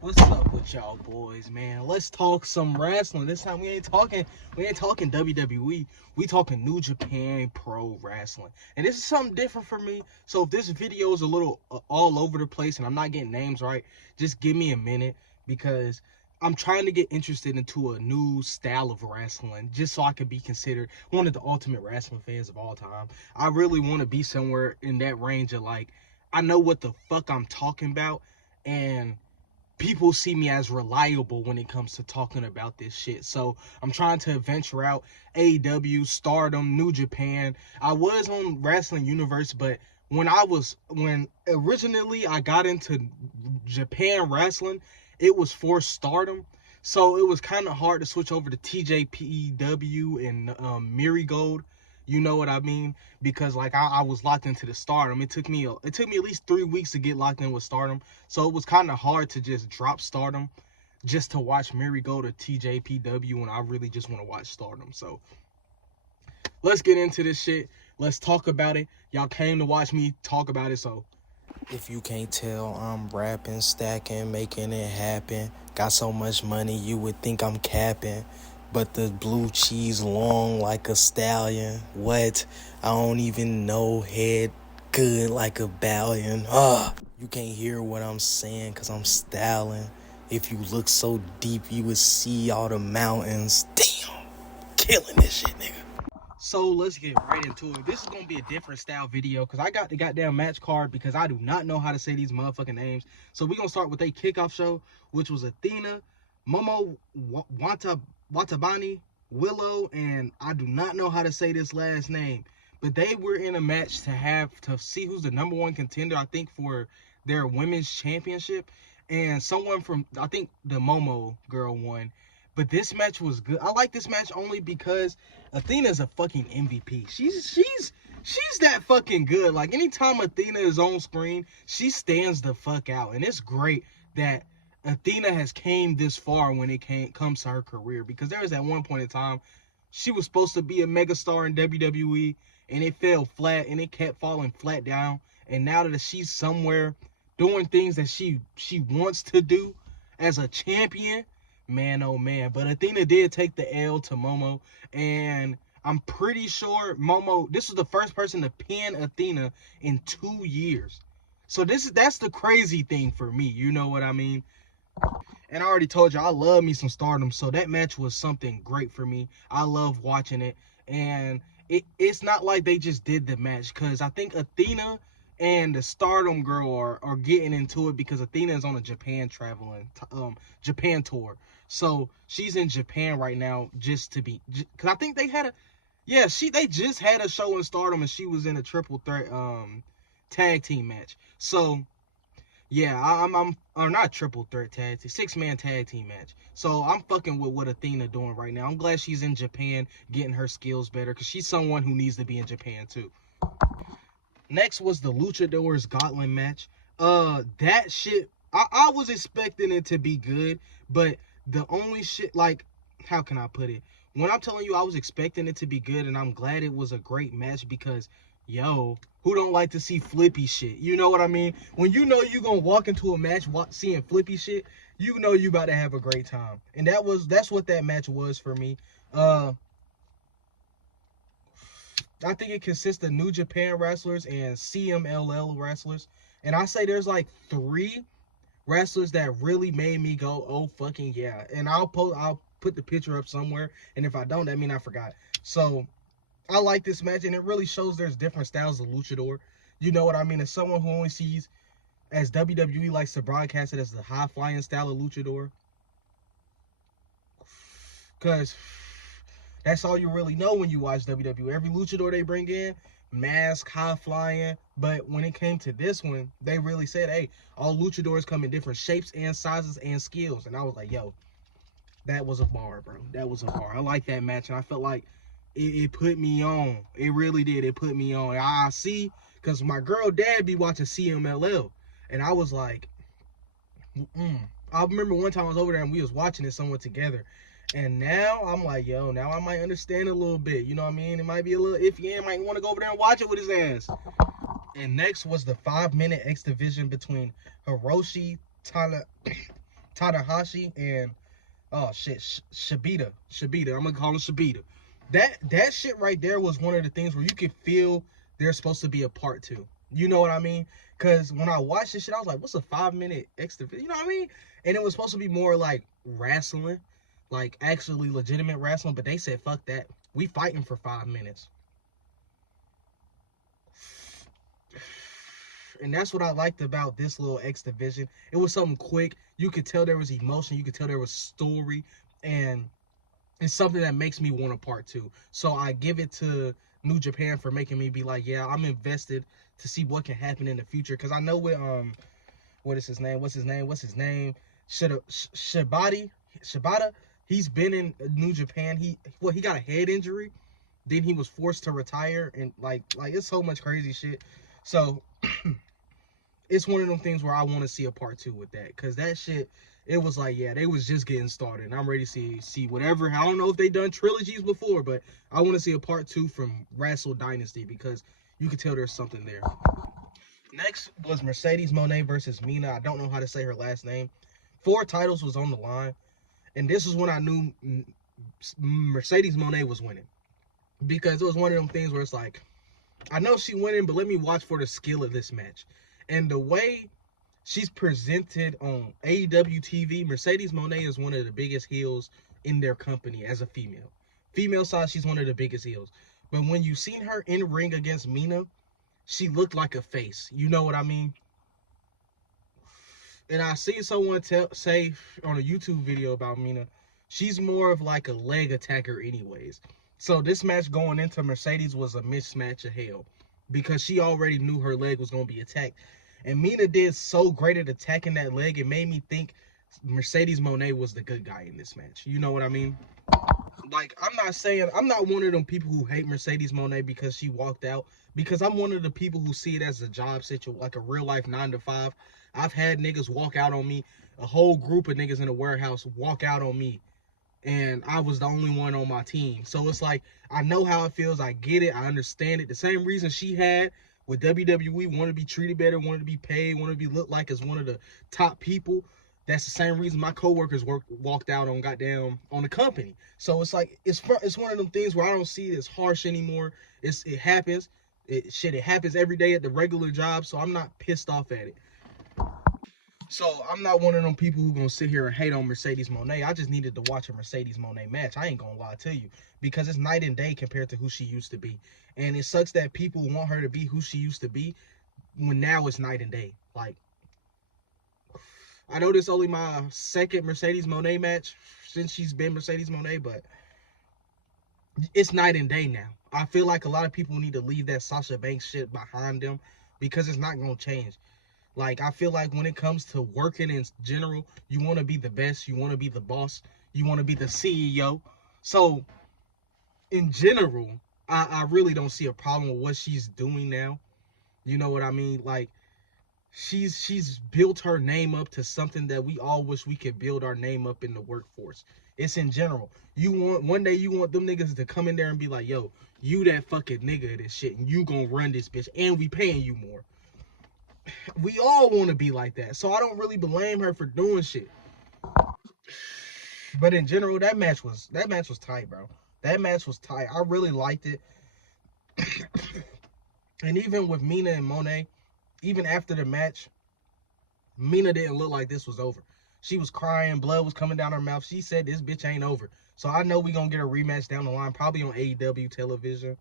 What's up with y'all boys, man? Let's talk some wrestling. This time we ain't talking WWE. We talking New Japan Pro Wrestling. And this is something different for me. So if this video is a little all over the place and I'm not getting names right, just give me a minute because I'm trying to get interested into a new style of wrestling just so I can be considered one of the ultimate wrestling fans of all time. I really want to be somewhere in that range of like I know what the fuck I'm talking about, and people see me as reliable when it comes to talking about this shit. So I'm trying to venture out AEW, Stardom, New Japan. I was on Wrestling Universe, but when originally I got into Japan wrestling, it was for Stardom. So it was kind of hard to switch over to TJPW and Marigold. You know what I mean? Because like I was locked into the Stardom. It took me at least 3 weeks to get locked in with Stardom. So it was kind of hard to just drop Stardom just to watch Mary go to TJPW when I really just want to watch Stardom. So let's get into this shit. Let's talk about it. Y'all came to watch me talk about it, so If you can't tell, I'm rapping, stacking, making it happen. Got so much money you would think I'm capping. But the blue cheese long like a stallion. What? I don't even know head good like a ballion. You can't hear what I'm saying cause I'm styling. If you look so deep you would see all the mountains. Damn, killing this shit, nigga. So let's get right into it. This is going to be a different style video because I got the goddamn match card because I do not know how to say these motherfucking names. So we're going to start with a kickoff show, which was Athena, Momo Watabani, Willow, and I do not know how to say this last name. But they were in a match to see who's the number one contender, I think, for their women's championship. And someone from, I think, the Momo girl won. But this match was good. I like this match only because Athena's a fucking MVP. She's that fucking good. Like anytime Athena is on screen, she stands the fuck out. And it's great that Athena has came this far when it comes to her career, because there was at one point in time she was supposed to be a megastar in WWE and it fell flat and it kept falling flat down. And now that she's somewhere doing things that she wants to do as a champion, man, oh man. But Athena did take the L to Momo, and I'm pretty sure Momo, this was the first person to pin Athena in 2 years. So that's the crazy thing for me, you know what I mean? And I already told you I love me some Stardom, so that match was something great for me. I love watching it, and it's not like they just did the match, because I think Athena and the Stardom girl are getting into it because Athena is on a Japan tour. So she's in Japan right now just to be, because I think they just had a show in Stardom and she was in a triple threat tag team match. So yeah, I'm or not triple threat tag team, 6-man tag team match. So I'm fucking with what Athena doing right now. I'm glad she's in Japan getting her skills better, because she's someone who needs to be in Japan too. Next was the Luchadors Gauntlet match. That shit, I was expecting it to be good, but the only shit, like, how can I put it? When I'm telling you I was expecting it to be good, and I'm glad it was a great match, because, yo, who don't like to see flippy shit? You know what I mean? When you know you're gonna walk into a match seeing flippy shit, you know you about to have a great time. And that's what that match was for me. I think it consists of New Japan wrestlers and CMLL wrestlers. And I say there's like 3 wrestlers that really made me go, oh fucking yeah. And I'll put the picture up somewhere. And if I don't, that mean I forgot. So I like this match, and it really shows there's different styles of luchador. You know what I mean? As someone who only sees, as WWE likes to broadcast it, as the high flying style of luchador. Because that's all you really know when you watch WWE. Every luchador they bring in, mask, high flying. But when it came to this one, they really said, hey, all luchadors come in different shapes and sizes and skills. And I was like, yo, that was a bar, bro. That was a bar. I like that match, and I felt like it put me on. It really did. It put me on. I see, because my girl dad be watching CMLL, and I was like, I remember one time I was over there and we was watching it somewhere together. And now I'm like, yo, now I might understand a little bit. You know what I mean? It might be a little iffy, and might want to go over there and watch it with his ass. And next was the 5-minute X division between Hiroshi Tanahashi and oh shit, Shibita. I'm gonna call him Shibita. That shit right there was one of the things where you could feel there's supposed to be a part two. You know what I mean? Because when I watched this shit, I was like, what's a 5 minute extra video? You know what I mean? And it was supposed to be more like wrestling, like actually legitimate wrestling, but they said, fuck that. We fighting for 5 minutes. And that's what I liked about this little X Division. It was something quick. You could tell there was emotion. You could tell there was story. And it's something that makes me want a part two. So I give it to New Japan for making me be like, yeah, I'm invested to see what can happen in the future. Because I know with, what is his name? What's his name? Shibata. He's been in New Japan. He got a head injury. Then he was forced to retire. And like it's so much crazy shit. So it's one of them things where I want to see a part two with that, because that shit, it was like, yeah, they was just getting started, and I'm ready to see whatever. I don't know if they done trilogies before, but I want to see a part two from Wrestle Dynasty, because you can tell there's something there. Next was Mercedes Moné versus Mina. I don't know how to say her last name. 4 titles was on the line, and this is when I knew Mercedes Moné was winning, because it was one of them things where it's like, I know she winning, but let me watch for the skill of this match. And the way she's presented on AEW TV, Mercedes Moné is one of the biggest heels in their company as a female. Female side, she's one of the biggest heels. But when you seen her in ring against Mina, she looked like a face. You know what I mean? And I see someone say on a YouTube video about Mina, she's more of like a leg attacker anyways. So this match going into Mercedes was a mismatch of hell, because she already knew her leg was going to be attacked. And Mina did so great at attacking that leg, it made me think Mercedes Moné was the good guy in this match. You know what I mean? Like, I'm not one of them people who hate Mercedes Moné because she walked out, because I'm one of the people who see it as a job situation, like a real life 9 to 5. I've had niggas walk out on me, a whole group of niggas in a warehouse walk out on me, and I was the only one on my team. So it's like, I know how it feels. I get it. I understand it. The same reason she had with WWE, wanted to be treated better, wanted to be paid, wanted to be looked like as one of the top people. That's the same reason my coworkers walked out on the company. So it's like, it's one of them things where I don't see it as harsh anymore. It happens. It happens every day at the regular job. So I'm not pissed off at it. So I'm not one of them people who gonna sit here and hate on Mercedes Moné. I just needed to watch a Mercedes Moné match. I ain't gonna lie to you, because it's night and day compared to who she used to be. And it sucks that people want her to be who she used to be when now it's night and day. Like, I know this is only my second Mercedes Moné match since she's been Mercedes Moné, but it's night and day now. I feel like a lot of people need to leave that Sasha Banks shit behind them, because it's not gonna change. Like, I feel like when it comes to working in general, you want to be the best. You want to be the boss. You want to be the CEO. So, in general, I really don't see a problem with what she's doing now. You know what I mean? Like, she's built her name up to something that we all wish we could build our name up in the workforce. It's in general. One day you want them niggas to come in there and be like, yo, you that fucking nigga of this shit, and you gonna run this bitch, and we paying you more. We all want to be like that, so I don't really blame her for doing shit. But in general, that match was tight, bro. That match was tight. I really liked it. And even with Mina and Moné, even after the match, Mina didn't look like this was over. She was crying, blood was coming down her mouth. She said this bitch ain't over. So I know we gonna get a rematch down the line, probably on AEW television,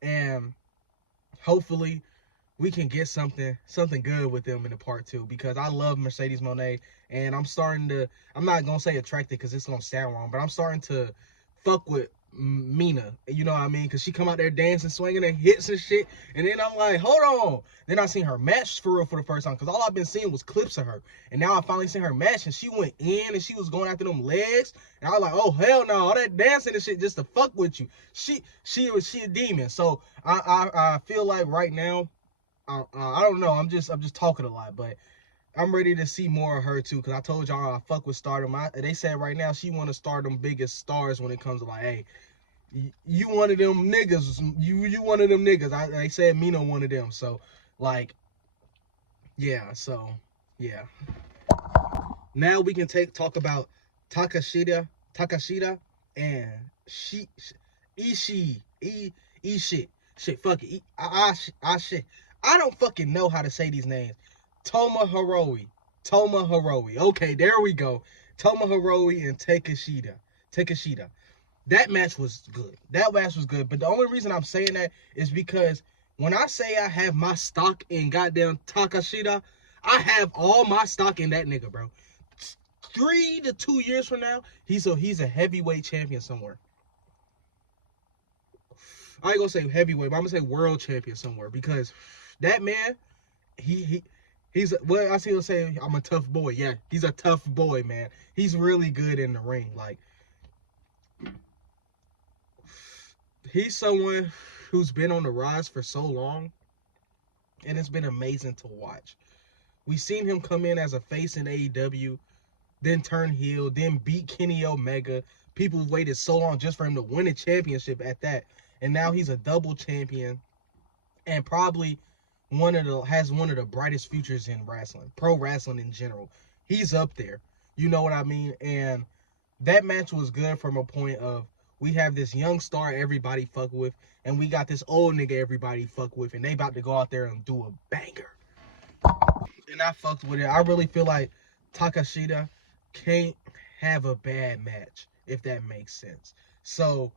and hopefully we can get something good with them in the part 2, because I love Mercedes Moné, and I'm not gonna say attracted because it's gonna sound wrong, but I'm starting to fuck with Mina, you know what I mean? Because she come out there dancing, swinging and hits and shit, and then I'm like, hold on. Then I seen her match for real for the first time, because all I've been seeing was clips of her, and now I finally seen her match, and she went in, and she was going after them legs, and I was like, oh hell no, all that dancing and shit just to fuck with you. She a demon. So I feel like right now, I don't know, I'm just talking a lot, but I'm ready to see more of her too, because I told y'all I fuck with Stardom. They said right now she one of Stardom biggest stars when it comes to like, hey, you one of them niggas. You one of them niggas. They said Mina one of them. So, like, yeah. So, yeah. Now we can talk about Takashita, and Ishii. Shit, fuck it. Shit. I don't fucking know how to say these names. Tomohiro. Okay, there we go. Tomohiro and Takashita. That match was good. But the only reason I'm saying that is because when I say I have my stock in goddamn Takashita, I have all my stock in that nigga, bro. 3 to 2 years from now, he's a heavyweight champion somewhere. I ain't gonna say heavyweight, but I'm gonna say world champion somewhere, because that man, he's what I see him say. I'm a tough boy. Yeah, he's a tough boy, man. He's really good in the ring. Like, he's someone who's been on the rise for so long, and it's been amazing to watch. We've seen him come in as a face in AEW, then turn heel, then beat Kenny Omega. People waited so long just for him to win a championship at that, and now he's a double champion, and probably has one of the brightest futures in wrestling, pro wrestling in general. He's up there, you know what I mean? And that match was good from a point of, we have this young star everybody fuck with, and we got this old nigga everybody fuck with, and they about to go out there and do a banger. And I fucked with it. I really feel like Takashita can't have a bad match, if that makes sense. So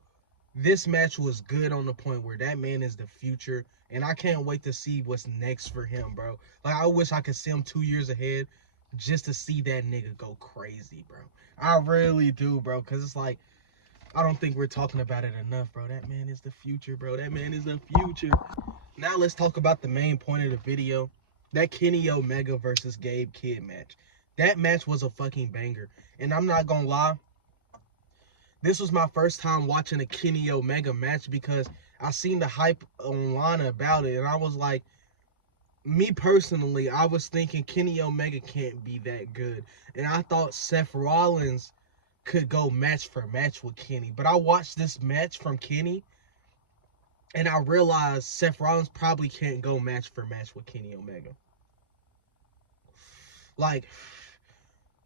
this match was good on the point where that man is the future, and I can't wait to see what's next for him, bro. Like, I wish I could see him 2 years ahead just to see that nigga go crazy, bro. I really do, bro, because it's like, I don't think we're talking about it enough, bro. That man is the future, bro. That man is the future. Now let's talk about the main point of the video. That Kenny Omega versus Gabe Kidd match. That match was a fucking banger. And I'm not gonna lie, this was my first time watching a Kenny Omega match, because I seen the hype online about it, and I was like, me personally, I was thinking Kenny Omega can't be that good. And I thought Seth Rollins could go match for match with Kenny. But I watched this match from Kenny, and I realized Seth Rollins probably can't go match for match with Kenny Omega. Like,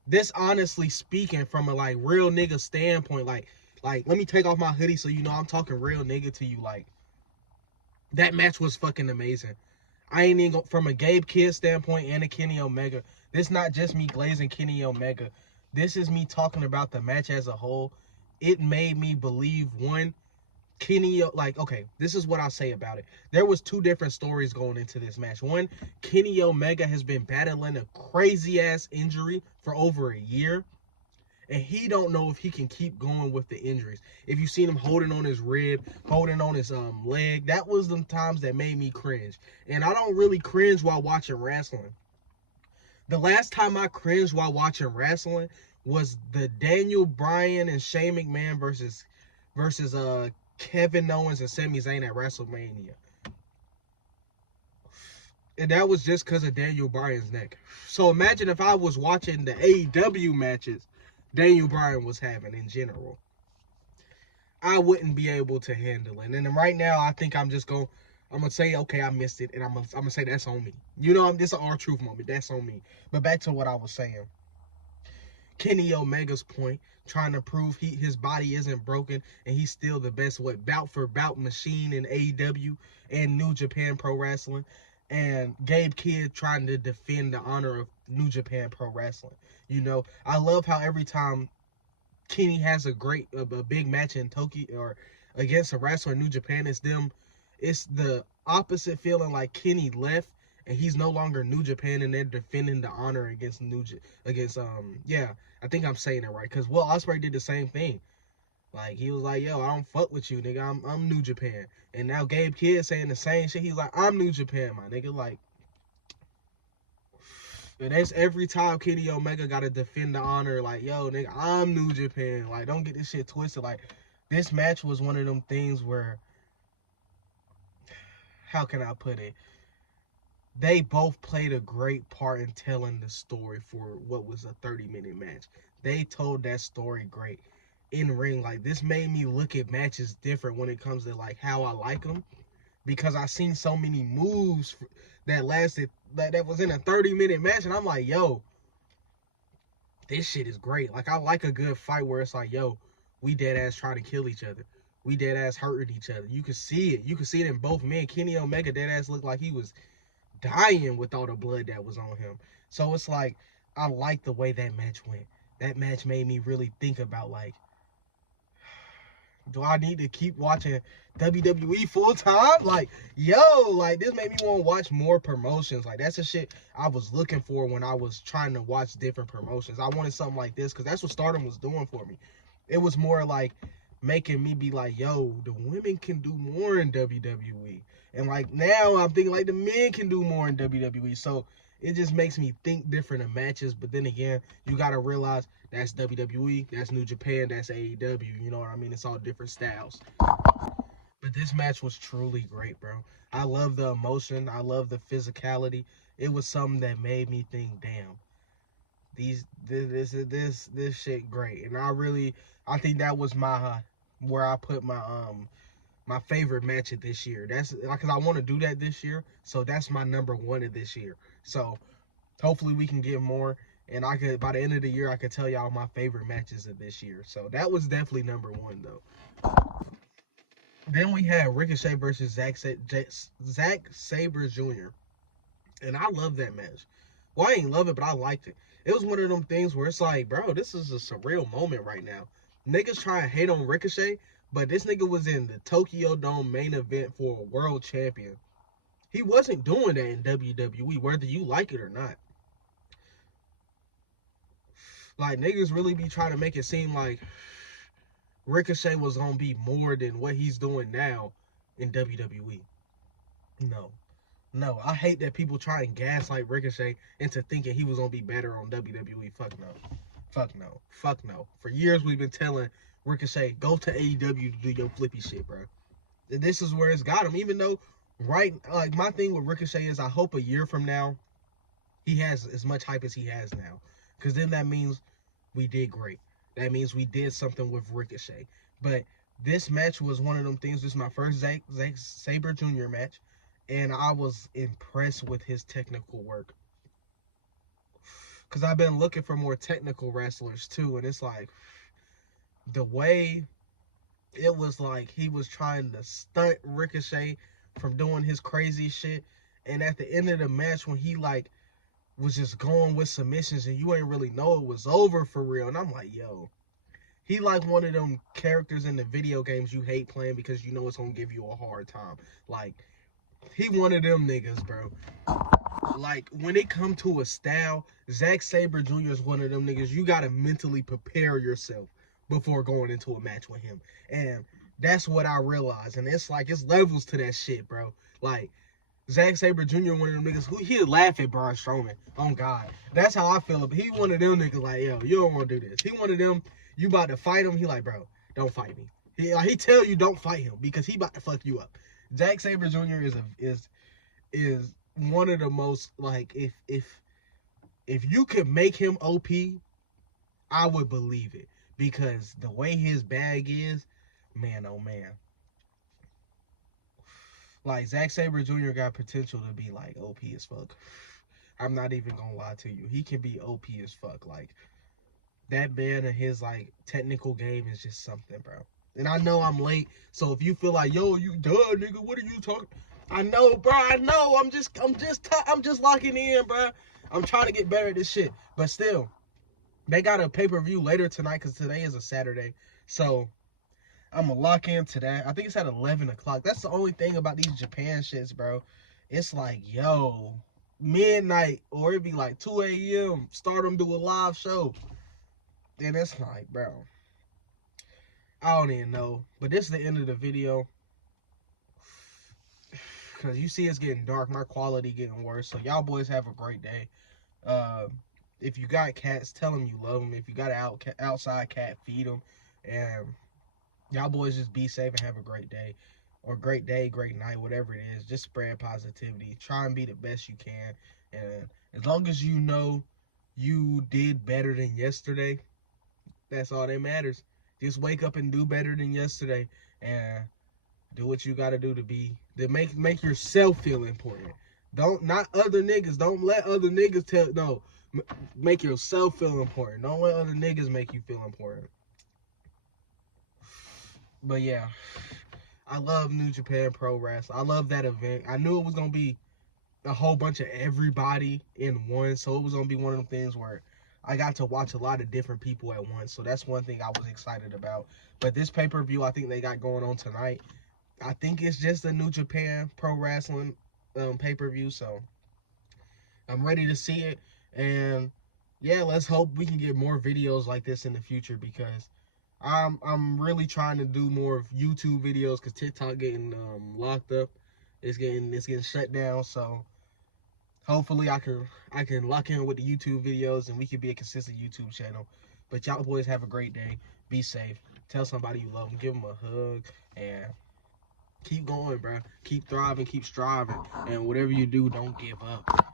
this honestly speaking from a like real nigga standpoint, like let me take off my hoodie so you know I'm talking real nigga to you. Like, that match was fucking amazing. I ain't even from a Gabe Kidd standpoint and a Kenny Omega. This not just me glazing Kenny Omega. This is me talking about the match as a whole. It made me believe, one, Kenny, like, okay, this is what I'll say about it. There was 2 different stories going into this match. One, Kenny Omega has been battling a crazy-ass injury for over a year, and he don't know if he can keep going with the injuries. If you seen him holding on his rib, holding on his leg, that was the times that made me cringe. And I don't really cringe while watching wrestling. The last time I cringed while watching wrestling was the Daniel Bryan and Shane McMahon versus Kevin Owens and Sami Zayn at WrestleMania. And that was just because of Daniel Bryan's neck. So imagine if I was watching the AEW matches Daniel Bryan was having in general. I wouldn't be able to handle it. And then right now, I think I'm going to say, okay, I missed it. And I'm going to say that's on me. You know, this is an R-Truth moment. That's on me. But back to what I was saying. Kenny Omega's point, trying to prove his body isn't broken, and he's still the best bout for bout machine in AEW and New Japan Pro Wrestling, and Gabe Kidd trying to defend the honor of New Japan Pro Wrestling. You know, I love how every time Kenny has a big match in Tokyo or against a wrestler in New Japan, it's the opposite feeling, like Kenny left and he's no longer New Japan, and they're defending the honor against I think I'm saying it right, because Will Ospreay did the same thing. Like, he was like, yo, I don't fuck with you, nigga. I'm New Japan. And now Gabe Kidd saying the same shit. He's like, I'm New Japan, my nigga. Like, and that's every time Kenny Omega got to defend the honor. Like, yo, nigga, I'm New Japan. Like, don't get this shit twisted. Like, this match was one of them things where, how can I put it? They both played a great part in telling the story for what was a 30-minute match. They told that story great in ring. Like, this made me look at matches different when it comes to like how I like them, because I seen so many moves that lasted that was in a 30-minute match, and I'm like, yo, this shit is great. Like, I like a good fight where it's like, yo, we dead ass trying to kill each other. We dead ass hurting each other. You can see it. You can see it in both men. Kenny Omega dead ass looked like he was dying with all the blood that was on him. So it's like, I like the way that match went. That match made me really think about, like, do I need to keep watching WWE full time? Like, yo, like, this made me want to watch more promotions. Like, that's the shit I was looking for when I was trying to watch different promotions. I wanted something like this because that's what Stardom was doing for me. It was more like making me be like, yo, the women can do more in WWE. And like now I'm thinking like the men can do more in WWE. So it just makes me think different in matches. But then again, you gotta realize that's WWE, that's New Japan, that's AEW. You know what I mean? It's all different styles. But this match was truly great, bro. I love the emotion. I love the physicality. It was something that made me think, damn, this shit great. And I think that was where I put my favorite match of this year. That's because I want to do that this year. So that's my number one of this year. So hopefully we can get more. And I could, by the end of the year, I could tell y'all my favorite matches of this year. So that was definitely number one, though. Then we had Ricochet versus Zack Sabre Jr. And I love that match. Well, I ain't love it, but I liked it. It was one of them things where it's like, bro, this is a surreal moment right now. Niggas try to hate on Ricochet, but this nigga was in the Tokyo Dome main event for a world champion. He wasn't doing that in WWE, whether you like it or not. Like, niggas really be trying to make it seem like Ricochet was gonna be more than what he's doing now in WWE. No. No, I hate that people try and gaslight Ricochet into thinking he was gonna be better on WWE. Fuck no. Fuck no. Fuck no. For years we've been telling Ricochet, go to AEW to do your flippy shit, bro. And this is where it's got him. Even though, right, like, my thing with Ricochet is I hope a year from now he has as much hype as he has now. Because then that means we did great. That means we did something with Ricochet. But this match was one of them things. This is my first Zack Sabre Jr. match. And I was impressed with his technical work. Because I've been looking for more technical wrestlers too. And it's like, the way it was like he was trying to stunt Ricochet from doing his crazy shit. And at the end of the match, when he like was just going with submissions and you ain't really know it was over for real. And I'm like, yo, he like one of them characters in the video games you hate playing because you know it's gonna give you a hard time. Like, he one of them niggas, bro. Like, when it come to a style, Zack Sabre Jr. is one of them niggas you gotta mentally prepare yourself before going into a match with him. And that's what I realized. And it's like, it's levels to that shit, bro. Like, Zack Sabre Jr. one of them niggas who he'll laugh at Braun Strowman. Oh God, that's how I feel. He one of them niggas like, yo, you don't want to do this. He one of them, you about to fight him. He like, bro, don't fight me. He tell you don't fight him because he about to fuck you up. Zack Sabre Jr. is one of the most, like, if you could make him OP, I would believe it because the way his bag is, man, oh man. Like, Zack Sabre Jr. got potential to be, like, OP as fuck. I'm not even gonna lie to you. He can be OP as fuck. Like, that man and his, like, technical game is just something, bro. And I know I'm late, so if you feel like, yo, you done, nigga, what are you talking? I know, bro. I know. I'm just locking in, bro. I'm trying to get better at this shit. But still, they got a pay-per-view later tonight because today is a Saturday. So I'm gonna lock into that. I think it's at 11 o'clock. That's the only thing about these Japan shits, bro. It's like, yo, midnight, or it'd be like 2 a.m. Stardom do a live show. Then it's like, bro, I don't even know. But this is the end of the video. Because you see it's getting dark. My quality getting worse. So y'all boys have a great day. If you got cats, tell them you love them. If you got an outside cat, feed them. And y'all boys just be safe and have a great day. Or great day, great night, whatever it is. Just spread positivity. Try and be the best you can. And as long as you know you did better than yesterday, that's all that matters. Just wake up and do better than yesterday. And do what you gotta do to make yourself feel important. Not other niggas. Don't let other niggas no. Make yourself feel important. Don't let other niggas make you feel important. But yeah, I love New Japan Pro Wrestling. I love that event. I knew it was gonna be a whole bunch of everybody in one, so it was gonna be one of them things where I got to watch a lot of different people at once. So that's one thing I was excited about. But this pay-per-view I think they got going on tonight, I think it's just a New Japan Pro Wrestling pay-per-view. So I'm ready to see it. And yeah, let's hope we can get more videos like this in the future, because I'm really trying to do more of YouTube videos, because TikTok getting locked up. It's getting shut down. So hopefully I can lock in with the YouTube videos and we can be a consistent YouTube channel. But y'all boys have a great day. Be safe. Tell somebody you love them. Give them a hug. And keep going, bro. Keep thriving. Keep striving. And whatever you do, don't give up.